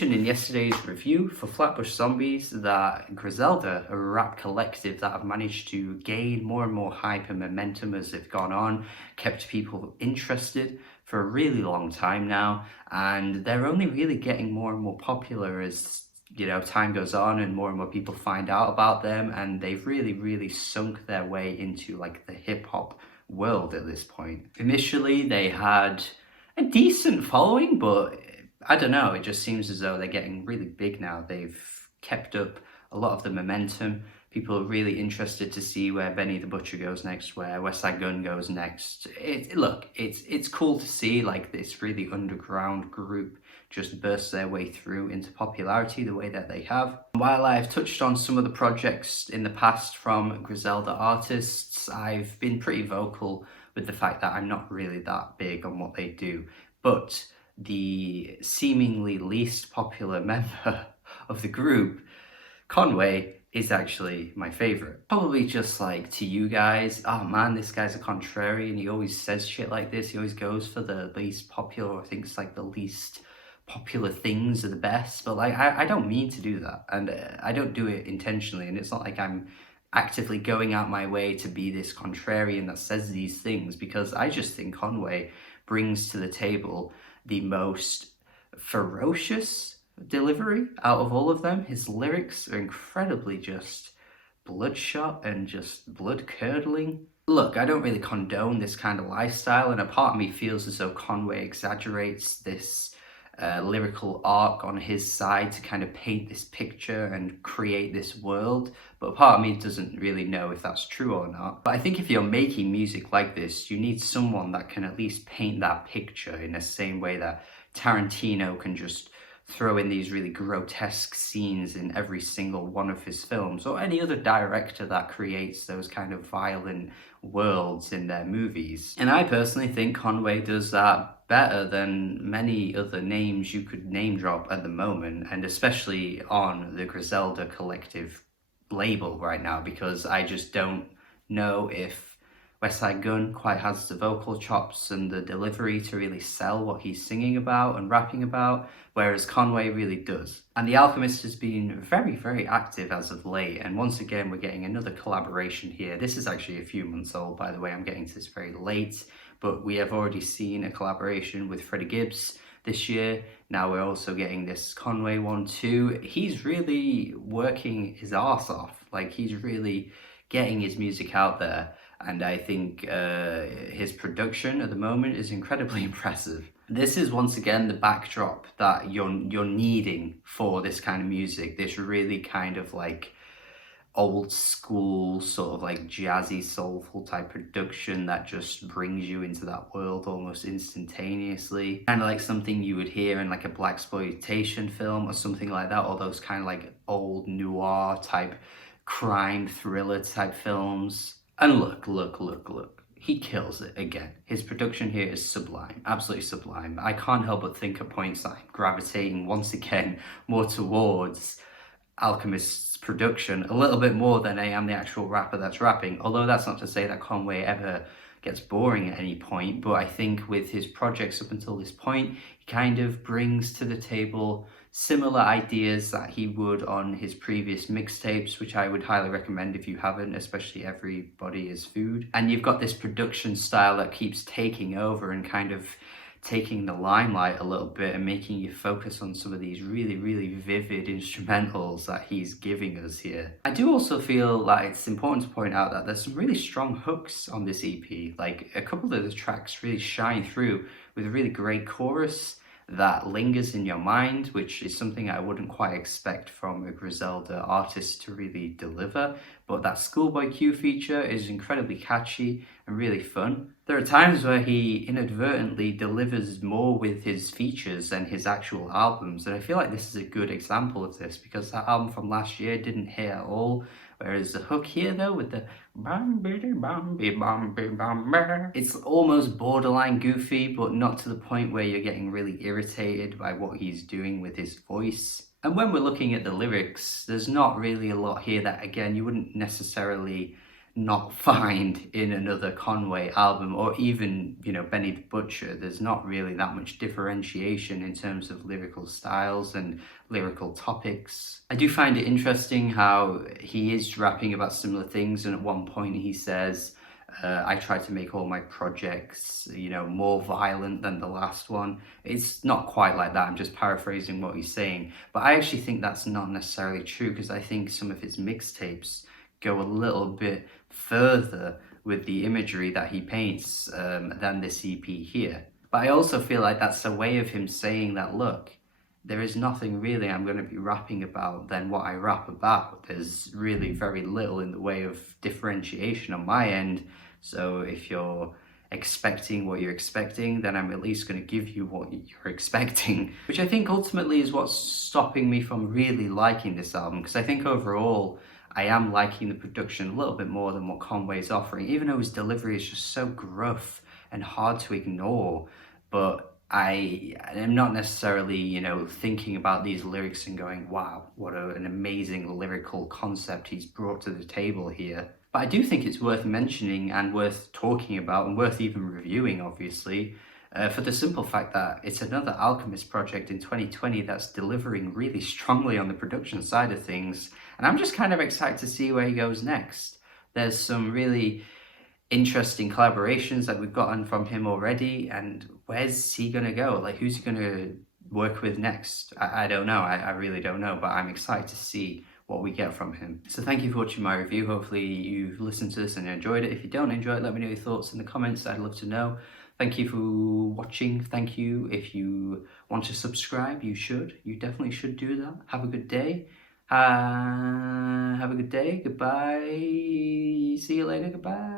mentioned in yesterday's review for Flatbush Zombies that Griselda, a rap collective that have managed to gain more and more hype and momentum as they've gone on, kept people interested for a really long time now, and they're only really getting more and more popular as time goes on and more people find out about them, and they've really sunk their way into like the hip-hop world at this point. Initially they had a decent following, but I don't know, it just seems as though they're getting really big now. They've kept up a lot of the momentum. People are really interested to see where Benny the Butcher goes next, where Westside Gunn goes next. It's cool to see like this really underground group just burst their way through into popularity the way that they have. While I've touched on some of the projects in the past from Griselda artists, I've been pretty vocal with the fact that I'm not really that big on what they do. But the seemingly least popular member of the group, Conway, is actually my favorite. Probably just like to you guys, oh man, this guy's a contrarian, he always says shit like this, he always goes for the least popular, or thinks like the least popular things are the best, but like I don't mean to do that, and I don't do it intentionally, and it's not like I'm actively going out my way to be this contrarian that says these things, because I just think Conway brings to the table the most ferocious delivery out of all of them. His lyrics are incredibly just bloodshot and just blood-curdling. Look, I don't really condone this kind of lifestyle, and a part of me feels as though Conway exaggerates this lyrical arc on his side to kind of paint this picture and create this world, but a part of me doesn't really know if that's true or not. But I think if you're making music like this, you need someone that can at least paint that picture in the same way that Tarantino can just throw in these really grotesque scenes in every single one of his films, or any other director that creates those kind of violent worlds in their movies. And I personally think Conway does that better than many other names you could name drop at the moment, and especially on the Griselda Collective label right now, because I just don't know if Westside Gunn quite has the vocal chops and the delivery to really sell what he's singing about and rapping about, whereas Conway really does. And The Alchemist has been very active as of late, and once again we're getting another collaboration here. This is actually a few months old, by the way, I'm getting to this very late, but we have already seen a collaboration with Freddie Gibbs this year. Now we're also getting this Conway one too. He's really working his arse off, like he's really getting his music out there. And I think his production at the moment is incredibly impressive. This is once again the backdrop that you're needing for this kind of music. This really kind of like old school, sort of like jazzy, soulful type production that just brings you into that world almost instantaneously. Kind of like something you would hear in like a blaxploitation film or something like that, or those kind of like old noir type crime thriller type films. And look, he kills it again. His production here is sublime, absolutely sublime. I can't help but think at points that I'm gravitating once again more towards Alchemist's production a little bit more than I am the actual rapper that's rapping. Although that's not to say that Conway ever gets boring at any point, but I think with his projects up until this point, he kind of brings to the table similar ideas that he would on his previous mixtapes, which I would highly recommend if you haven't, especially Everybody Is Food. And you've got this production style that keeps taking over and kind of taking the limelight a little bit and making you focus on some of these really vivid instrumentals that he's giving us here. I do also feel like it's important to point out that there's some really strong hooks on this EP. Like a couple of the tracks really shine through with a really great chorus that lingers in your mind, which is something I wouldn't quite expect from a Griselda artist to really deliver. But that Schoolboy Q feature is incredibly catchy and really fun. There are times where he inadvertently delivers more with his features than his actual albums, and I feel like this is a good example of this, because that album from last year didn't hit at all. Whereas the hook here though, with the it's almost borderline goofy, but not to the point where you're getting really irritated by what he's doing with his voice. And when we're looking at the lyrics, there's not really a lot here that, again, you wouldn't necessarily not find in another Conway album, or even, Benny the Butcher. There's not really that much differentiation in terms of lyrical styles and lyrical topics. I do find it interesting how he is rapping about similar things, and at one point he says, I try to make all my projects, more violent than the last one. It's not quite like that. I'm just paraphrasing what he's saying. But I actually think that's not necessarily true, because I think some of his mixtapes go a little bit further with the imagery that he paints than this EP here. But I also feel like that's a way of him saying that, look, there is nothing really I'm going to be rapping about than what I rap about. There's really very little in the way of differentiation on my end. So if you're expecting what you're expecting, then I'm at least going to give you what you're expecting, which I think ultimately is what's stopping me from really liking this album, because I think overall I am liking the production a little bit more than what Conway's offering, even though his delivery is just so gruff and hard to ignore. But I am not necessarily, thinking about these lyrics and going, wow, what an amazing lyrical concept he's brought to the table here. But I do think it's worth mentioning and worth talking about and worth even reviewing, obviously, for the simple fact that it's another Alchemist project in 2020 that's delivering really strongly on the production side of things. And I'm just kind of excited to see where he goes next. There's some really interesting collaborations that we've gotten from him already, and where's he gonna go? Like, who's he gonna work with next? I don't know. I really don't know, but I'm excited to see what we get from him. So thank you for watching my review. Hopefully you've listened to this and enjoyed it. If you don't enjoy it, let me know your thoughts in the comments. I'd love to know. Thank you for watching. Thank you. If you want to subscribe, you should. You definitely should do that. Have a good day. Have a good day. Goodbye. See you later. Goodbye.